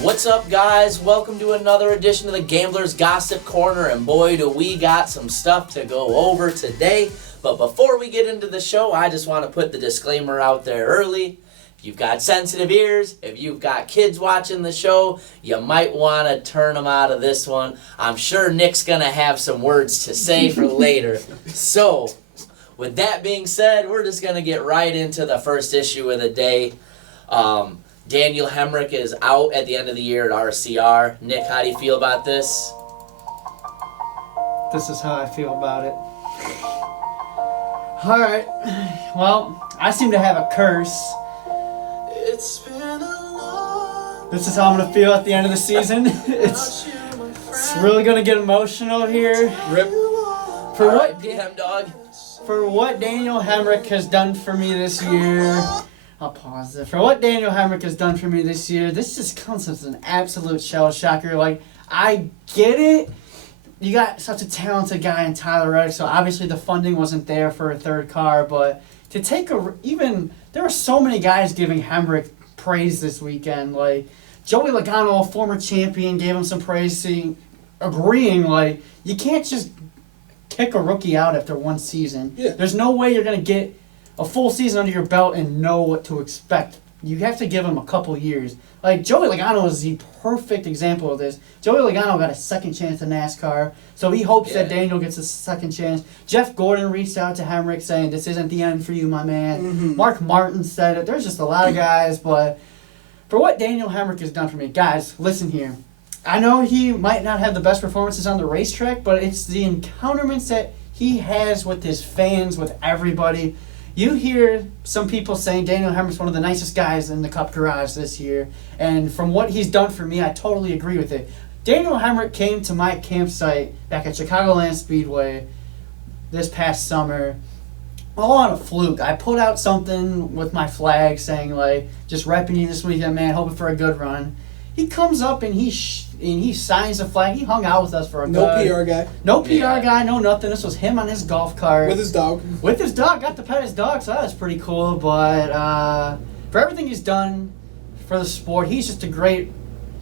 What's up, guys? Welcome to another edition of the Gambler's Gossip Corner, and boy, do we got some stuff to go over today. But before we get into the show, I just want to put the disclaimer out there early. If you've got sensitive ears, if you've got kids watching the show, you might want to turn them out of this one. I'm sure Nick's going to have some words to say for later. So, with that being said, we're just going to get right into the first issue of the day. Daniel Hemric is out at the end of the year at RCR. Nick, how do you feel about this? This is how I feel about it. Alright, well, I seem to have a curse. This is how I'm going to feel at the end of the season. It's really going to get emotional here. Rip. For what, Dog. For what Daniel Hemric has done for me this year... I'll pause there. For what Daniel Hemric has done for me this year, this just comes as an absolute shell shocker. Like, I get it. You got such a talented guy in Tyler Reddick, so obviously the funding wasn't there for a third car, but to take there were so many guys giving Hemric praise this weekend. Like, Joey Logano, a former champion, gave him some praise, agreeing, like, you can't just kick a rookie out after one season. Yeah. There's no way you're going to get a full season under your belt and know what to expect. You have to give him a couple years. Like, Joey Logano is the perfect example of this. Joey Logano got a second chance in NASCAR, so he hopes that Daniel gets a second chance. Jeff Gordon reached out to Hemric saying, this isn't the end for you, my man. Mm-hmm. Mark Martin said it. There's just a lot of guys, but for what Daniel Hemric has done for me, guys, listen here. I know he might not have the best performances on the racetrack, but it's the encounterments that he has with his fans, with everybody. You hear some people saying Daniel Hemric's one of the nicest guys in the Cup Garage this year. And from what he's done for me, I totally agree with it. Daniel Hemric came to my campsite back at Chicagoland Speedway this past summer all on a fluke. I put out something with my flag saying, like, just repping you this weekend, man, hoping for a good run. He comes up and he signs the flag. He hung out with us for a No PR guy. No PR guy, no nothing. This was him on his golf cart. With his dog. With his dog. Got to pet his dog, so that was pretty cool. But for everything he's done for the sport, he's just a great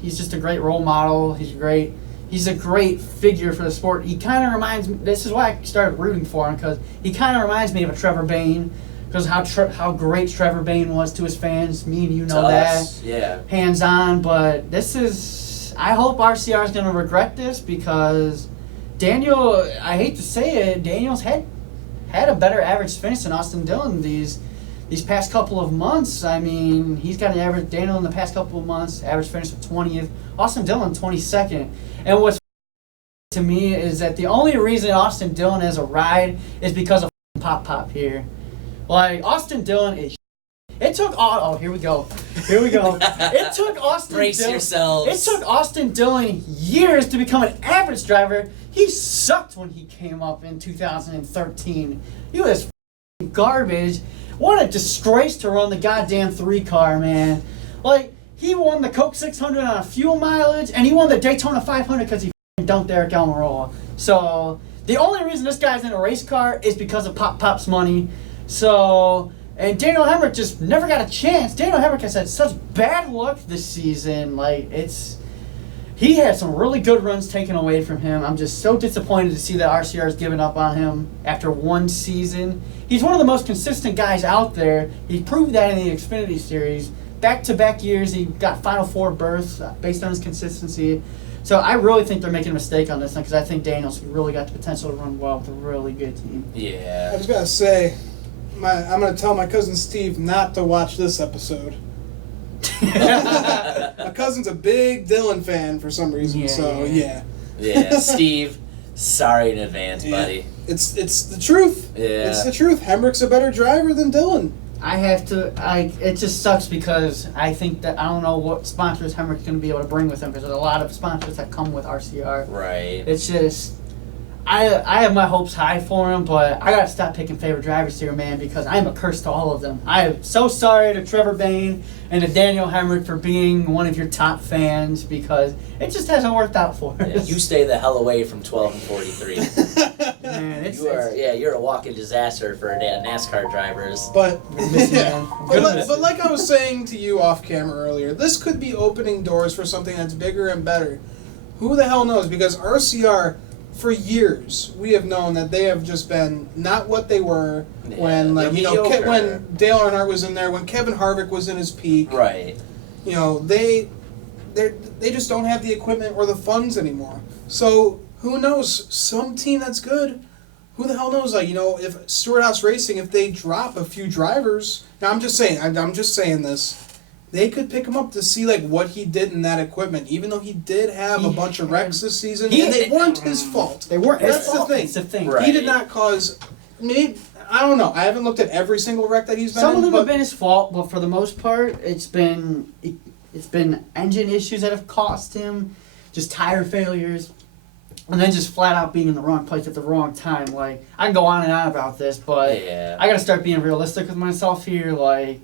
role model. He's a great figure for the sport. He kind of reminds me, this is why I started rooting for him, because he kind of reminds me of a Trevor Bayne. Because how great Trevor Bayne was to his fans. Me and you know that. Yeah. Hands on. But this is... I hope RCR is going to regret this, because Daniel, I hate to say it, Daniel's had a better average finish than Austin Dillon these past couple of months. I mean, he's got an average, Daniel in the past couple of months, average finish of 20th. Austin Dillon, 22nd. And what's to me is that the only reason Austin Dillon has a ride is because of Pop here. Like, Austin Dillon is... It took... Oh, here we go. It took Austin Brace Dillon... yourselves. It took Austin Dillon years to become an average driver. He sucked when he came up in 2013. He was garbage. What a disgrace to run the goddamn 3-car, man. Like, he won the Coke 600 on a fuel mileage, and he won the Daytona 500 because he dunked Eric Almirola. So, the only reason this guy's in a race car is because of Pop's money. So, and Daniel Hemric just never got a chance. Daniel Hemric has had such bad luck this season. Like, he had some really good runs taken away from him. I'm just so disappointed to see that RCR has given up on him after one season. He's one of the most consistent guys out there. He proved that in the Xfinity Series. Back-to-back years, he got Final Four berths based on his consistency. So I really think they're making a mistake on this one, because I think Daniel's really got the potential to run well with a really good team. Yeah. I was going to say... I'm going to tell my cousin Steve not to watch this episode. My cousin's a big Dylan fan for some reason, yeah. Yeah, Steve, sorry in advance, buddy. It's the truth. Yeah. It's the truth. Hemric's a better driver than Dylan. It just sucks, because I think that I don't know what sponsors Hemric's going to be able to bring with him, because there's a lot of sponsors that come with RCR. Right. It's just... I have my hopes high for him, but I gotta stop picking favorite drivers here, man, because I am a curse to all of them. I am so sorry to Trevor Bayne and to Daniel Hemric for being one of your top fans, because it just hasn't worked out for us. Yeah, you stay the hell away from 12 and 43. Man, You're a walking disaster for NASCAR drivers. But, man. but like I was saying to you off camera earlier, this could be opening doors for something that's bigger and better. Who the hell knows? Because RCR, for years, we have known that they have just been not what they were when, like, you know, when Dale Earnhardt was in there, when Kevin Harvick was in his peak. Right. You know, they just don't have the equipment or the funds anymore. So who knows? Some team that's good. Who the hell knows? Like, you know, if Stewart-Haas Racing, if they drop a few drivers, now I'm just saying this. They could pick him up to see, like, what he did in that equipment, even though he did have a bunch of wrecks this season, and they weren't his fault. They weren't his That's fault. the thing. That's the thing. Right. He did not cause... Maybe, I don't know. I haven't looked at every single wreck that he's been Some in. of them have been his fault, but for the most part, it's been engine issues that have cost him, just tire failures, and then just flat out being in the wrong place at the wrong time. Like, I can go on and on about this, but I gotta start being realistic with myself here. Like,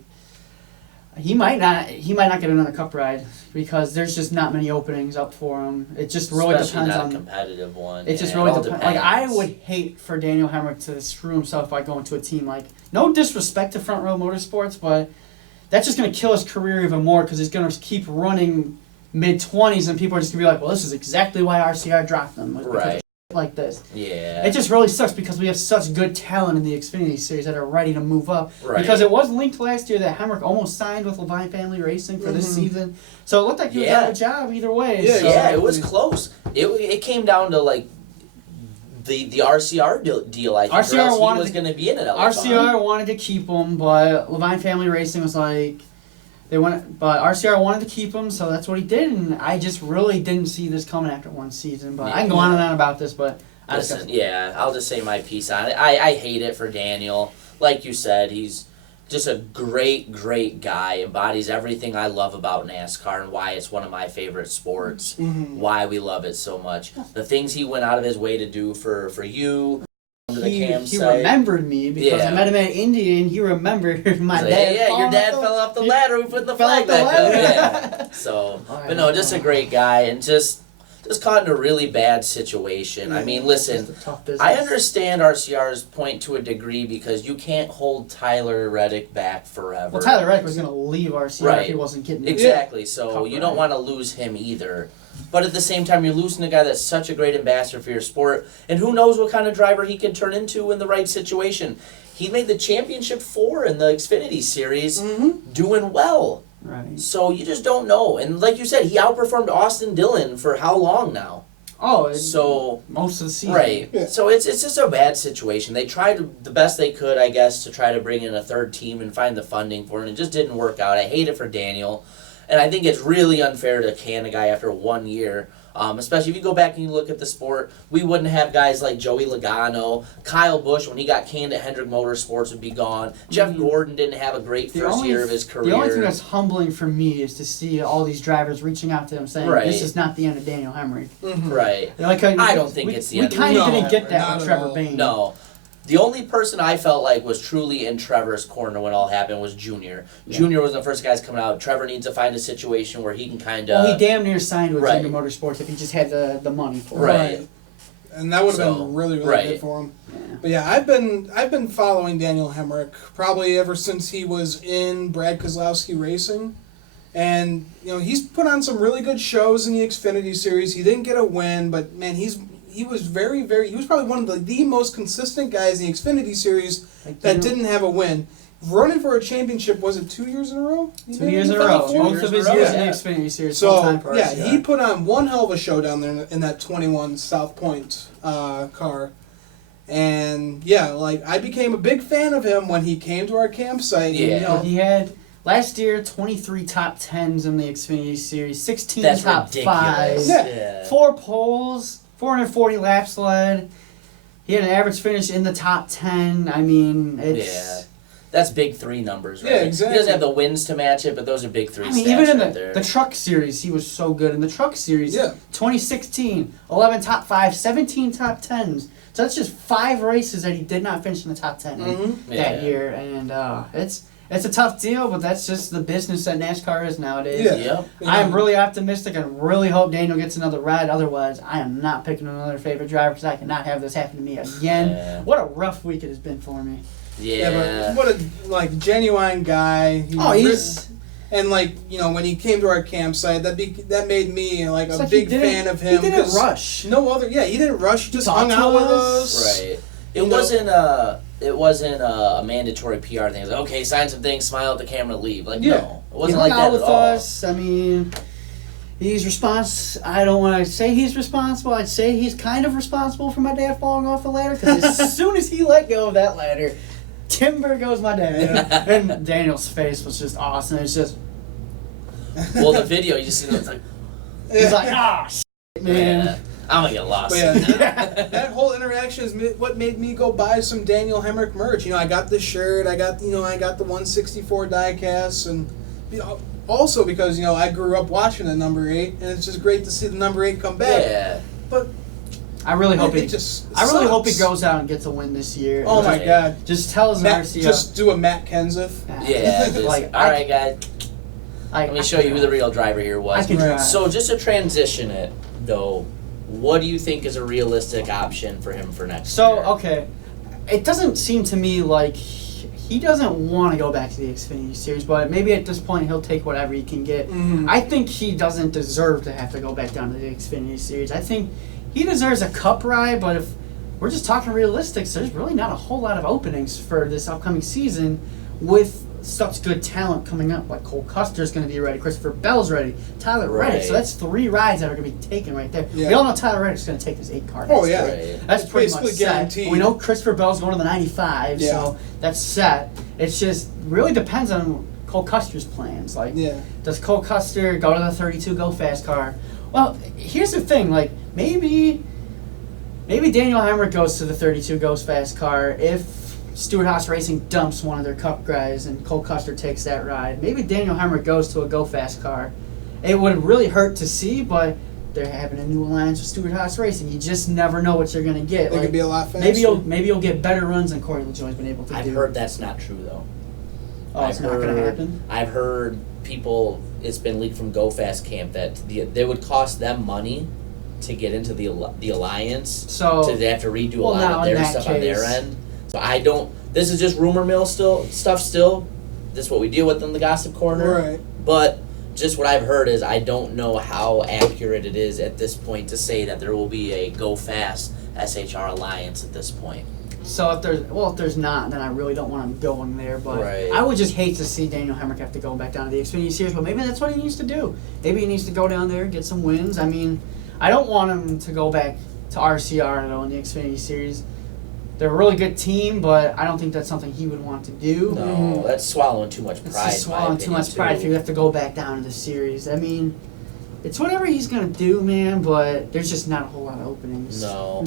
he might not get another Cup ride because there's just not many openings up for him. It just really Especially depends not on a competitive one. It just Yeah, really all depends. Like, I would hate for Daniel Hemric to screw himself by going to a team. Like, no disrespect to Front Row Motorsports, but that's just going to kill his career even more because he's going to keep running mid-20s and people are just going to be like, well, this is exactly why RCR dropped him. Right. Like this. Yeah. It just really sucks because we have such good talent in the Xfinity Series that are ready to move up. Right. Because it was linked last year that Hemric almost signed with Levine Family Racing for this season. So it looked like he was out of a job either way. Yeah, so. Yeah, it was close. It came down to, like, the RCR deal, I think, RCR or else wanted he was going to be in it. RCR wanted to keep him, but Levine Family Racing was like, but RCR wanted to keep him, so that's what he did, and I just really didn't see this coming after one season. But I can go on and on about this, but Listen, I'll just say my piece on it. I hate it for Daniel. Like you said, he's just a great, great guy. Embodies everything I love about NASCAR and why it's one of my favorite sports. Why we love it so much. The things he went out of his way to do for you. He remembered me because I met him at Indy and he remembered my dad. Yeah, your dad fell off the ladder. We put the flag back up. Yeah. So, but no, just a great guy and just caught in a really bad situation. I mean, listen, I understand RCR's point to a degree because you can't hold Tyler Reddick back forever. Well, Tyler Reddick was going to leave RCR if he wasn't getting exactly. So you don't want to lose him either. But at the same time, you're losing a guy that's such a great ambassador for your sport, and who knows what kind of driver he can turn into in the right situation. He made the championship 4 in the Xfinity Series, doing well. Right. So you just don't know. And like you said, he outperformed Austin Dillon for how long now? So most of the season. Right. Yeah. So it's just a bad situation. They tried the best they could, I guess, to try to bring in a third team and find the funding for it, and it just didn't work out. I hate it for Daniel. And I think it's really unfair to can a guy after 1 year. Especially if you go back and you look at the sport, we wouldn't have guys like Joey Logano. Kyle Busch, when he got canned at Hendrick Motorsports, would be gone. Jeff Gordon didn't have a great first year of his career. The only thing that's humbling for me is to see all these drivers reaching out to him saying, this is not the end of Daniel Hemric. Right. Like, I don't think it's the end. We kind of didn't get that with Trevor Bayne. No. The only person I felt like was truly in Trevor's corner when all happened was Junior. Yeah. Junior was the first guys coming out. Trevor needs to find a situation where he can kind of... Well, he damn near signed with Junior Motorsports if he just had the money for it. Right. And that would have been really, really good for him. Yeah. But yeah, I've been following Daniel Hemric probably ever since he was in Brad Keselowski Racing. And, you know, he's put on some really good shows in the Xfinity Series. He didn't get a win, but, man, he was he was probably one of the most consistent guys in the Xfinity Series that didn't have a win. Running for a championship, was it 2 years in a row? 2 years in a row. Both of his years in the Xfinity Series. So, he put on one hell of a show down there in that 21 South Point car. And, I became a big fan of him when he came to our campsite. Yeah. And, you know, he had... Last year, 23 top 10s in the Xfinity Series, 16 top ridiculous. 5s, Yeah. 4 poles, 440 laps led. He had an average finish in the top 10. I mean, it's... Yeah. That's big 3 numbers, right? Yeah, exactly. He doesn't have the wins to match it, but those are big 3 stats even in right the truck series, he was so good. In the truck series, Yeah. 2016, 11 top 5, 17 top 10s. So that's just 5 races that he did not finish in the top 10 that year. And it's a tough deal, but that's just the business that NASCAR is nowadays. Yeah. Yep. I'm really optimistic and really hope Daniel gets another ride. Otherwise, I am not picking another favorite driver because I cannot have this happen to me again. Yeah. What a rough week it has been for me. Yeah. But what a genuine guy. He's... And when he came to our campsite, that made me a big fan of him. He didn't rush. No other, he didn't rush. He just hung out with us. Right. It wasn't a mandatory PR thing. It was like, okay, sign some things, smile at the camera, leave. No, it wasn't like that with at all. us. I mean, he's responsible. I don't want to say he's responsible. I'd say he's kind of responsible for my dad falling off the ladder because as soon as he let go of that ladder, timber goes my dad. And Daniel's face was just awesome. It's just... Well, the video, you just see it's like... He's like, shit, man. Yeah. I'm going to get lost. But that whole interaction is what made me go buy some Daniel Hemric merch. I got the shirt, I got the 164 diecast, and also because, I grew up watching the number 8, and it's just great to see the number 8 come back. Yeah. But I really hope he goes out and gets a win this year. Oh my God! Just tells Marcia. Just do a Matt Kenseth. Yeah. Just, all right, guys. Let me show you who the real driver here was. So just to transition it, though, what do you think is a realistic option for him for next year? Okay, it doesn't seem to me like he doesn't want to go back to the Xfinity Series, but maybe at this point he'll take whatever he can get. Mm-hmm. I think he doesn't deserve to have to go back down to the Xfinity Series. I think he deserves a Cup ride, but if we're just talking realistics, there's really not a whole lot of openings for this upcoming season with such good talent coming up. Like Cole Custer's going to be ready, Christopher Bell's ready, Tyler Reddick. So that's 3 rides that are going to be taken right there. Yeah. We all know Tyler Reddick's going to take this 8 car. Oh yeah, that's pretty much guaranteed. set. We know Christopher Bell's going to the 95, so that's set. It's just really depends on Cole Custer's plans. Does Cole Custer go to the 32 Go Fast car? Well, here's the thing. Maybe Daniel Hemric goes to the 32 Goes Fast car if Stewart-Haas Racing dumps one of their Cup guys and Cole Custer takes that ride. Maybe Daniel Hemric goes to a Go Fast car. It would really hurt to see, but they're having a new alliance with Stewart-Haas Racing. You just never know what you're going to get. They could be a lot faster. Maybe you'll get better runs than Corey LaJoie's been able to do. I've heard that's not true, though. Oh, it's not going to happen? I've heard people, it's been leaked from Go Fast camp that they would cost them money to get into the alliance. So they have to redo a lot of their stuff on their end. So this is just rumor mill stuff still. This is what we deal with in the gossip corner. Right. But just what I've heard is I don't know how accurate it is at this point to say that there will be a Go Fast SHR alliance at this point. So if there's not, then I really don't want him going there. But right. I would just hate to see Daniel Hemric have to go back down to the Xfinity Series. But maybe that's what he needs to do. Maybe he needs to go down there and get some wins. I mean, I don't want him to go back to RCR though in the Xfinity Series. They're a really good team, but I don't think that's something he would want to do. No, that's swallowing too much pride. It's swallowing too much pride if you have to go back down to the series. I mean, it's whatever he's gonna do, man. But there's just not a whole lot of openings. No.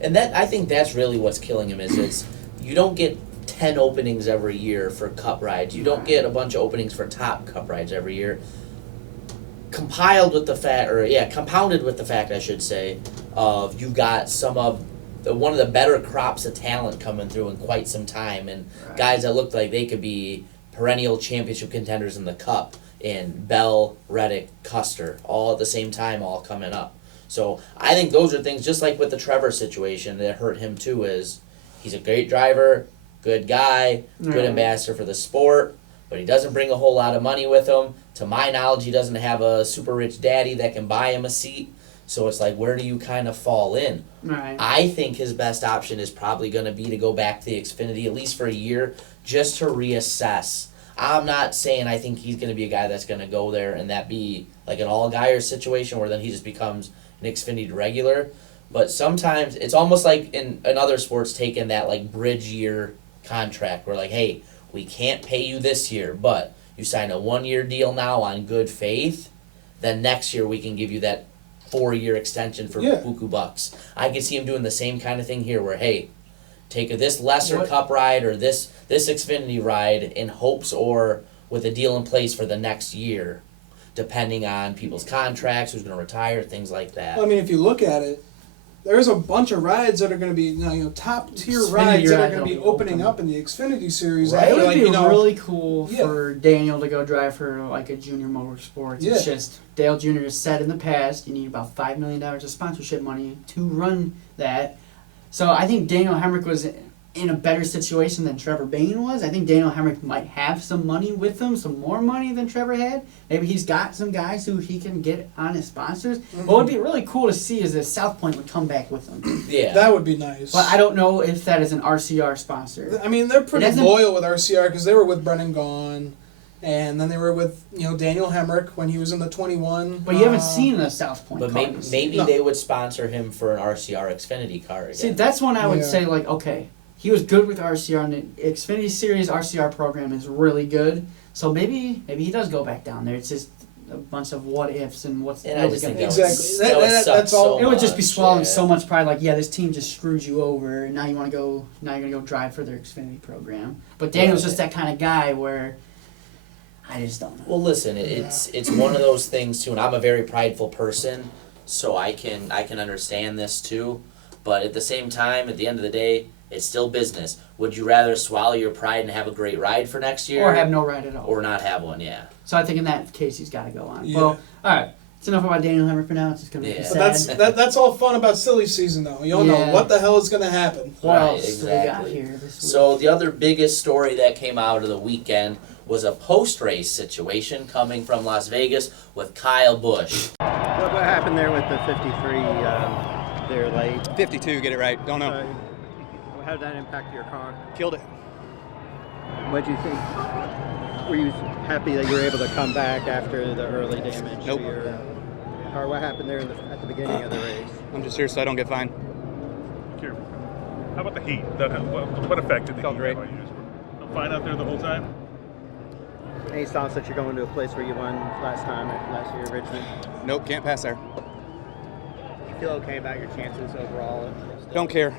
And I think that's really what's killing him is you don't get 10 openings every year for Cup rides. You don't get a bunch of openings for top Cup rides every year. Compounded with the fact, I should say, of you've got one of the better crops of talent coming through in quite some time, and guys that looked like they could be perennial championship contenders in the Cup, and Bell, Reddick, Custer, all at the same time, all coming up. So I think those are things, just like with the Trevor situation, that hurt him too, is he's a great driver, good guy, good ambassador for the sport, but he doesn't bring a whole lot of money with him. To my knowledge, he doesn't have a super rich daddy that can buy him a seat. So it's like, where do you kind of fall in? Right. I think his best option is probably going to be to go back to the Xfinity, at least for a year, just to reassess. I'm not saying I think he's going to be a guy that's going to go there and that be like an all-Geier situation where then he just becomes an Xfinity regular. But sometimes it's almost like in other sports taking that like bridge year contract where like, hey, we can't pay you this year, but you sign a 1-year deal now on good faith, then next year we can give you that 4-year extension for buku bucks. I can see him doing the same kind of thing here where, hey, take this lesser Cup ride or this Xfinity ride in hopes or with a deal in place for the next year, depending on people's contracts, who's going to retire, things like that. Well, I mean, if you look at it, there's a bunch of rides that are going to be top tier rides that are going to be opening up in the Xfinity series. Right. It would be really cool for Daniel to go drive for like a Junior Motorsports. Yeah. It's just Dale Jr. has said in the past you need about $5 million of sponsorship money to run that. So I think Daniel Hemric was in a better situation than Trevor Bayne was. I think Daniel Hemric might have some money with him, some more money than Trevor had. Maybe he's got some guys who he can get on his sponsors. Mm-hmm. What would be really cool to see is if South Point would come back with him. Yeah. That would be nice. But I don't know if that is an RCR sponsor. I mean, they're pretty loyal with RCR because they were with Brennan Gaughan. And then they were with Daniel Hemric when he was in the 21. But you haven't seen the South Point. But maybe they would sponsor him for an RCR Xfinity car again. See, that's when I would say, like, okay, he was good with RCR, and the Xfinity Series RCR program is really good. So maybe he does go back down there. It's just a bunch of what ifs and what's really going to happen. Exactly. That's all. It would just be swallowing so much pride. Like, this team just screwed you over, and now you want to go. Now you're going to go drive for their Xfinity program. But Daniel's just that kind of guy where I just don't know. Well, listen, it's one of those things too, and I'm a very prideful person, so I can understand this too. But at the same time, at the end of the day, it's still business. Would you rather swallow your pride and have a great ride for next year? Or have no ride at all. Or not have one, yeah. So I think in that case, he's got to go on. Yeah. Well, all right. It's enough about Daniel Hemric for now. It's just going to be sad. But that's all fun about silly season, though. You don't know what the hell is going to happen. What else do we got here this week? So the other biggest story that came out of the weekend was a post-race situation coming from Las Vegas with Kyle Busch. What happened there with the 53 there late? 52, get it right. Don't know. How did that impact your car? Killed it. What did you think? Were you happy that you were able to come back after the early damage? Nope. To your car? What happened there at the beginning of the race? I'm just here so I don't get fined. How about the heat? What effect did the heat great. have on you? Just no fine out there the whole time? Any thoughts that you're going to a place where you won last year, Richmond? Nope, can't pass there. You feel okay about your chances overall? Don't care.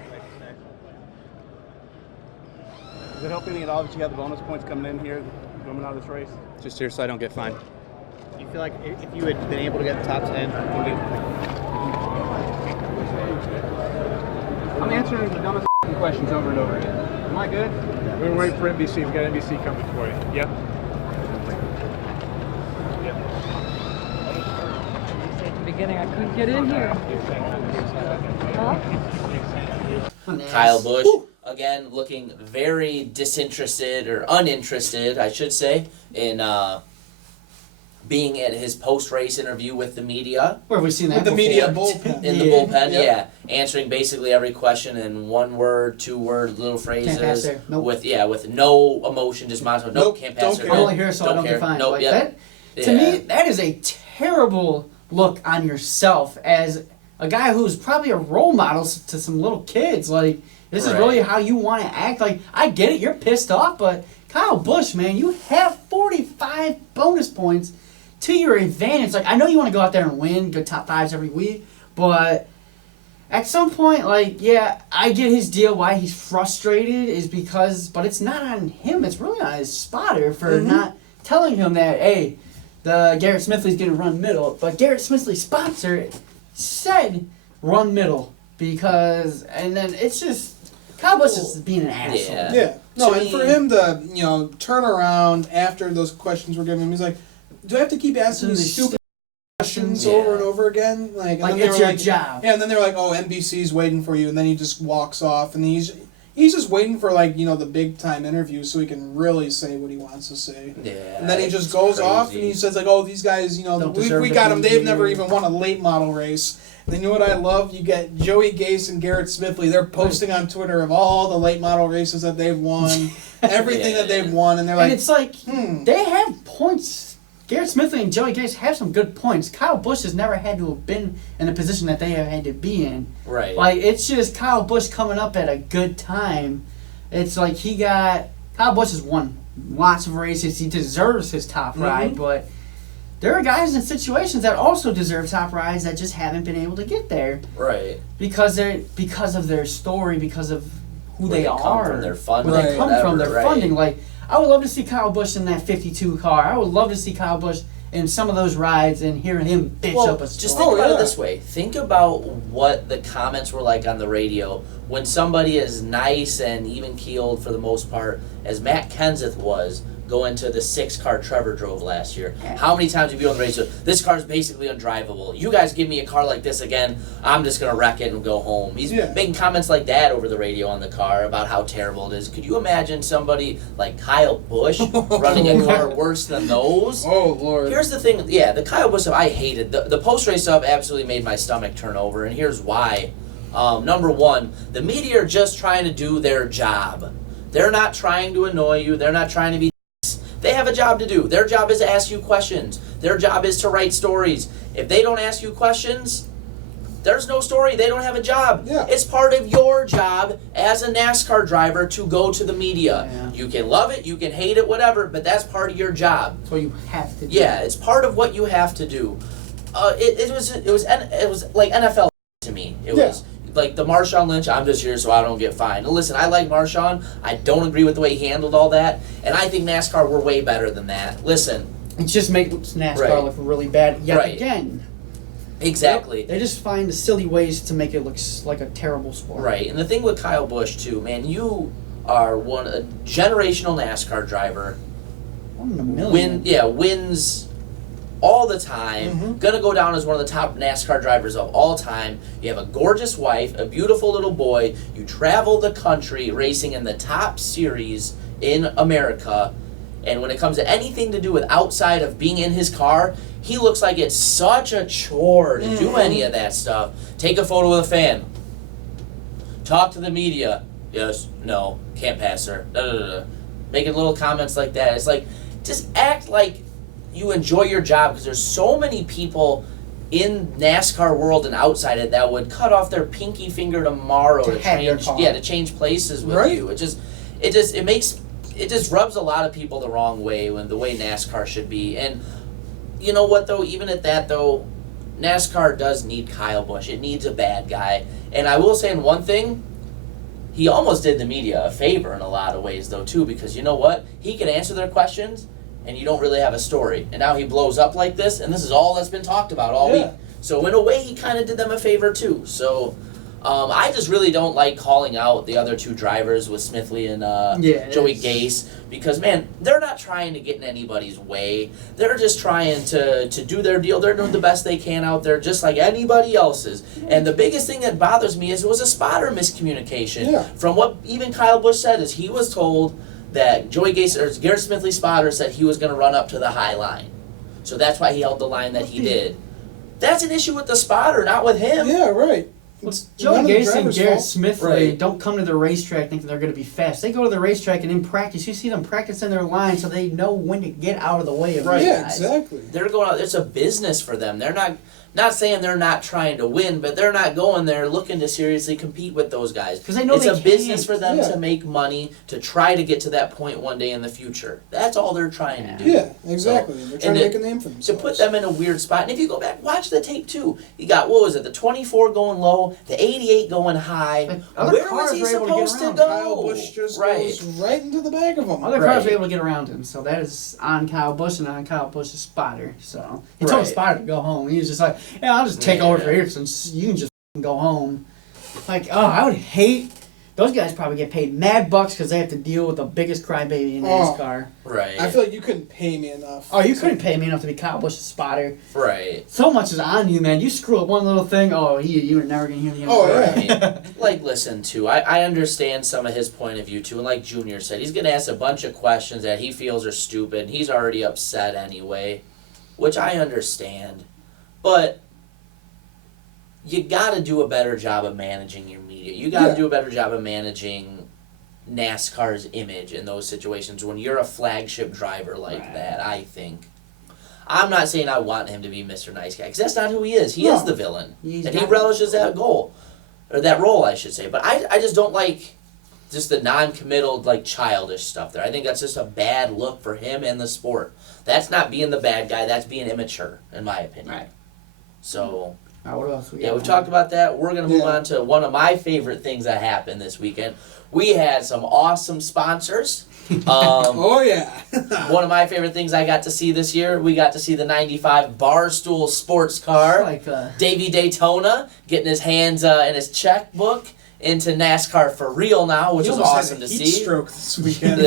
Does it help anything at all that you have the bonus points coming in here, coming out of this race? Just here so I don't get fined. Do you feel like if you had been able to get the top 10, I'm answering the dumbest questions over and over again. Am I good? We're waiting for NBC. We've got NBC coming for you. Yep. Beginning, I couldn't get in here. Kyle Busch, again, looking very disinterested, or uninterested, I should say, in being at his post-race interview with the media. Where have we seen that with the media bullpen. In the bullpen, yeah. Answering basically every question in one word, 2 word, little phrases. Can't pass there. Nope. With no emotion, just motto. Nope, can't pass there. I'm only here so I don't get fined. Nope, To me, that is a terrible look on yourself as a guy who's probably a role model to some little kids. Like, this is really how you want to act. Like, I get it, you're pissed off, but Kyle Busch, man, you have 45 bonus points to your advantage. Like, I know you want to go out there and win, go top 5s every week, but at some point, like, yeah, I get his deal. Why he's frustrated is because, but it's not on him. It's really on his spotter for not telling him that, hey, the Garrett Smithley's going to run middle. But Garrett Smithley's sponsor said run middle because, and then it's just, Kyle Busch is being an asshole. Yeah. No, and for him to, turn around after those questions were given him, he's like, do I have to keep asking these stupid questions over and over again? Like it's your job. Yeah, and then they're like, oh, NBC's waiting for you, and then he just walks off, and he's just waiting for, the big time interview so he can really say what he wants to say. Yeah. And then he just goes off and he says, like, oh, these guys, we got them. They've never even won a late model race. And then you know what I love? You get Joey Gase and Garrett Smithley. They're posting on Twitter of all the late model races that they've won, everything that they've won, and they're like, and it's like, they have points. Garrett Smithley and Joey Gase have some good points. Kyle Busch has never had to have been in the position that they have had to be in. Right. Like, it's just Kyle Busch coming up at a good time. It's like Kyle Busch has won lots of races. He deserves his top ride, but there are guys in situations that also deserve top rides that just haven't been able to get there. Right. Because of their story, because of who Where they come are, from, their funding, where they come from, whatever, their funding. Like, I would love to see Kyle Busch in that 52 car. I would love to see Kyle Busch in some of those rides and hearing him bitch up a story. Just think about it this way. Think about what the comments were like on the radio when somebody as nice and even-keeled, for the most part, as Matt Kenseth was, going to the 6-car Trevor drove last year. How many times have you on the radio? This car's basically undrivable. You guys give me a car like this again, I'm just going to wreck it and go home. He's making comments like that over the radio on the car about how terrible it is. Could you imagine somebody like Kyle Busch running a car worse than those? Oh, Lord. Here's the thing. Yeah, the Kyle Busch stuff I hated. The post-race stuff absolutely made my stomach turn over, and here's why. Number one, the media are just trying to do their job. They're not trying to annoy you. They're not trying to be. They have a job to do. Their job is to ask you questions. Their job is to write stories. If they don't ask you questions, there's no story. They don't have a job. Yeah. It's part of your job as a NASCAR driver to go to the media. Yeah. You can love it, you can hate it, whatever, but that's part of your job. That's what you have to do. Yeah, it's part of what you have to do. It was like NFL to me. It was like the Marshawn Lynch, I'm just here so I don't get fined. And listen, I like Marshawn. I don't agree with the way he handled all that. And I think NASCAR were way better than that. Listen. It just makes NASCAR look really bad yet again. Exactly. They just find the silly ways to make it look like a terrible sport. Right. And the thing with Kyle Busch, too, man, you are a generational NASCAR driver. 1 in a million. Wins all the time, gonna go down as one of the top NASCAR drivers of all time. You have a gorgeous wife, a beautiful little boy. You travel the country racing in the top series in America. And when it comes to anything to do with outside of being in his car, he looks like it's such a chore to do any of that stuff. Take a photo with a fan. Talk to the media. Yes, no, can't pass her. Making little comments like that. It's like, just act like you enjoy your job, because there's so many people in NASCAR world and outside it that would cut off their pinky finger tomorrow to change places with you. It just rubs a lot of people the wrong way when the way NASCAR should be. And you know what though, even at that though, NASCAR does need Kyle Busch. It needs a bad guy. And I will say in one thing, he almost did the media a favor in a lot of ways though too, because you know what? He can answer their questions and you don't really have a story. And now he blows up like this, and this is all that's been talked about all week. So in a way, he kind of did them a favor too. So I just really don't like calling out the other two drivers with Smithley and Joey Gase, because, man, they're not trying to get in anybody's way. They're just trying to do their deal. They're doing the best they can out there, just like anybody else is. And the biggest thing that bothers me is it was a spotter miscommunication. Yeah. From what even Kyle Busch said, is he was told that Joey Gase, or Garrett Smithley's spotter, said he was going to run up to the high line. So that's why he held the line that he did. That's an issue with the spotter, not with him. Yeah, right. Joey Gase and Garrett Smithley don't come to the racetrack thinking they're going to be fast. They go to the racetrack and in practice, you see them practicing their line so they know when to get out of the way of these guys. Yeah, exactly. They're going out. It's a business for them. They're not saying they're not trying to win, but they're not going there looking to seriously compete with those guys. Because they know it's a business for them to make money, to try to get to that point one day in the future. That's all they're trying to do. Yeah, exactly. They're trying to make a name for themselves. To put them in a weird spot. And if you go back, watch the tape too. You got, what was it, the 24 going low, the 88 going high. Where was he supposed to go? Kyle Busch just goes right into the back of him. Other cars were able to get around him, so that is on Kyle Busch and on Kyle Busch's spotter. So he told the spotter to go home. He was just like, yeah, I'll just take over for here since you can just go home. Like, I would hate. Those guys probably get paid mad bucks because they have to deal with the biggest crybaby in NASCAR. Right. I feel like you couldn't pay me enough. Oh, you couldn't pay me enough to be Kyle Busch's spotter. Right. So much is on you, man. You screw up one little thing, you were never going to hear the end of it. Right. Like, listen, too, I understand some of his point of view, too. And like Junior said, he's going to ask a bunch of questions that he feels are stupid. And he's already upset anyway, which I understand. But you got to do a better job of managing your media. You got to do a better job of managing NASCAR's image in those situations when you're a flagship driver like that, I think. I'm not saying I want him to be Mr. Nice Guy, because that's not who he is. He is the villain. And he relishes that role, I should say. But I just don't like just the non-committal, like, childish stuff there. I think that's just a bad look for him and the sport. That's not being the bad guy. That's being immature, in my opinion. Right. So What else we got? Yeah, we've talked about that. We're going to move on to one of my favorite things that happened this weekend. We had some awesome sponsors. Oh, yeah. One of my favorite things I got to see this year, we got to see the 95 Barstool sports car. Davey Daytona getting his hands and his checkbook into NASCAR for real now, which was awesome to see. Stroke this weekend.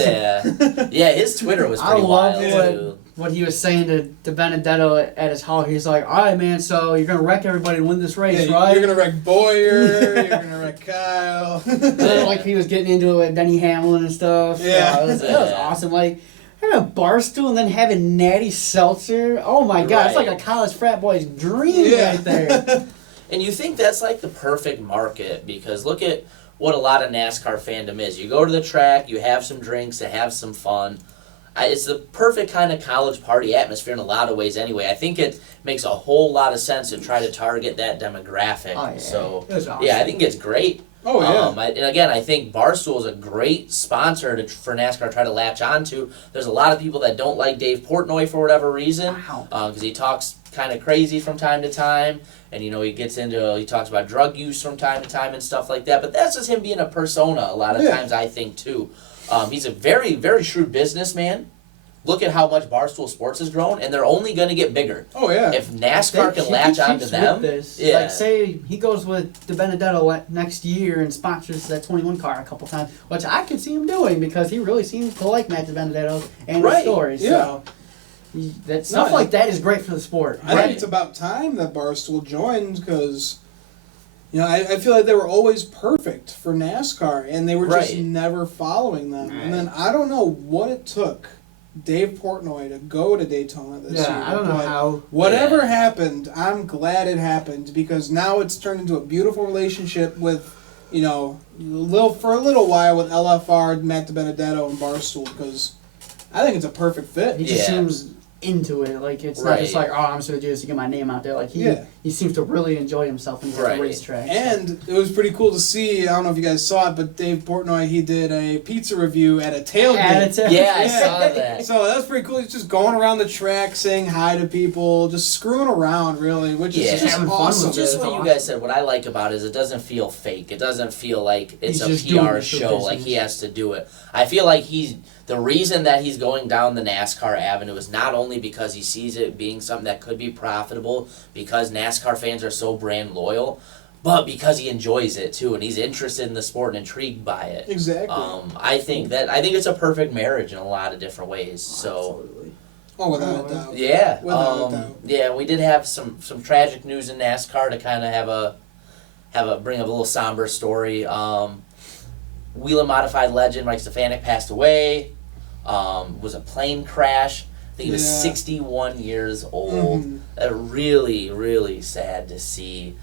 Yeah, his Twitter was pretty wild too. What he was saying to Benedetto at his hall. He's like, all right, man, so you're going to wreck everybody and win this race, right? You're going to wreck Boyer, you're going to wreck Kyle. Like he was getting into it with Denny Hamlin and stuff. Yeah. It was awesome. Like, having a Barstool and then having Natty Seltzer. Oh, my God. It's like a college frat boy's dream right there. And you think that's like the perfect market, because look at what a lot of NASCAR fandom is. You go to the track, you have some drinks, you have some fun. It's the perfect kind of college party atmosphere in a lot of ways anyway. I think it makes a whole lot of sense to try to target that demographic. Oh, yeah. So, awesome. yeah, I think it's great. Oh, yeah. And again, I think Barstool is a great sponsor for NASCAR to try to latch onto. There's a lot of people that don't like Dave Portnoy for whatever reason, because he talks kind of crazy from time to time, and he talks about drug use from time to time and stuff like that. But that's just him being a persona a lot of times, I think, too. He's a very, very shrewd businessman. Look at how much Barstool Sports has grown, and they're only going to get bigger. Oh, yeah. If NASCAR can latch onto them. Like, say he goes with the Benedetto next year and sponsors that 21 car a couple times, which I could see him doing because he really seems to like Matt Benedetto and his stories. Yeah. So stuff like that is great for the sport. I think it's about time that Barstool joined because, I feel like they were always perfect for NASCAR, and they were just never following them. And then I don't know what it took Dave Portnoy to go to Daytona this year. I don't know how. Whatever happened, I'm glad it happened because now it's turned into a beautiful relationship with, for a little while with LFR, Matt Benedetto, and Barstool because I think it's a perfect fit. He just seems into it. Like, it's not just like, I'm just going to do this to get my name out there. Like, he seems to really enjoy himself in the racetrack. And it was pretty cool to see, I don't know if you guys saw it, but Dave Portnoy, he did a pizza review at a tailgate. I saw that. So that was pretty cool. He's just going around the track, saying hi to people, just screwing around, really, which is just awesome. Just what you guys said, what I like about it is it doesn't feel fake. It doesn't feel like it's a PR show, like he has to do it. I feel like the reason that he's going down the NASCAR avenue is not only because he sees it being something that could be profitable, because NASCAR fans are so brand loyal, but because he enjoys it too, and he's interested in the sport and intrigued by it. Exactly. I think it's a perfect marriage in a lot of different ways. So. Absolutely. Oh, without a doubt. Yeah. Without a doubt. Yeah, we did have some tragic news in NASCAR to kind of bring up a little somber story. Wheel and Modified legend Mike Stefanik passed away. Was a plane crash. I think he was 61 years old. Really, really sad to see.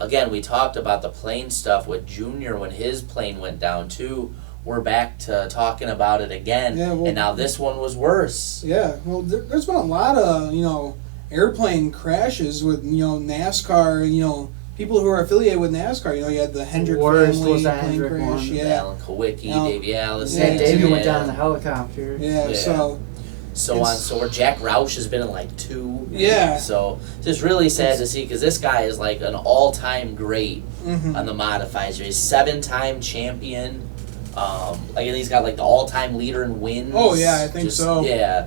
Again, we talked about the plane stuff with Junior when his plane went down too. We're back to talking about it again, and now this one was worse. Yeah, well, there's been a lot of airplane crashes with NASCAR. People who are affiliated with NASCAR, you had the Hendrick family plane crash. Alan Kowicki, Davey Allison. Yeah, Davey went down in the helicopter. So on. So where Jack Roush has been in like 2. Yeah. So just really sad to see because this guy is like an all-time great on the modifieds. He's 7-time champion. He's got like the all-time leader in wins. Oh yeah, I think so. Yeah.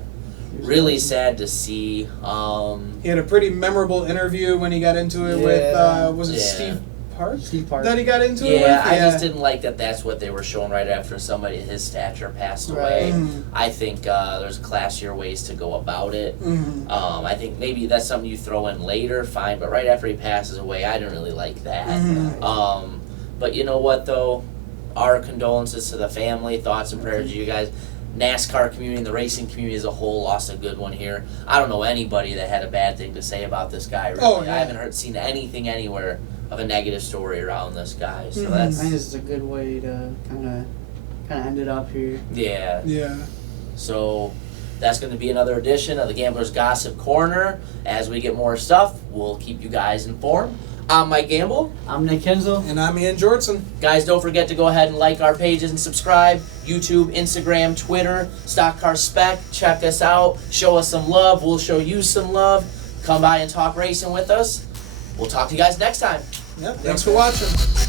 Really sad to see. He had a pretty memorable interview when he got into it with Steve Park? Steve Park. That he got into it with? Yeah, I just didn't like that that's what they were showing right after somebody his stature passed away. I think there's classier ways to go about it. I think maybe that's something you throw in later, fine, but right after he passes away, I didn't really like that. But you know what, though? Our condolences to the family, thoughts and prayers to you guys. NASCAR community and the racing community as a whole lost a good one here. I don't know anybody that had a bad thing to say about this guy, really. Oh, yeah. I haven't seen anything anywhere of a negative story around this guy. So I think this is a good way to kind of end it up here. Yeah. Yeah. So that's going to be another edition of the Gambler's Gossip Corner. As we get more stuff, we'll keep you guys informed. I'm Mike Gamble. I'm Nick Hensel. And I'm Ian Jortson. Guys, don't forget to go ahead and like our pages and subscribe. YouTube, Instagram, Twitter, Stock Car Spec. Check us out. Show us some love. We'll show you some love. Come by and talk racing with us. We'll talk to you guys next time. Yep. Thanks for watching.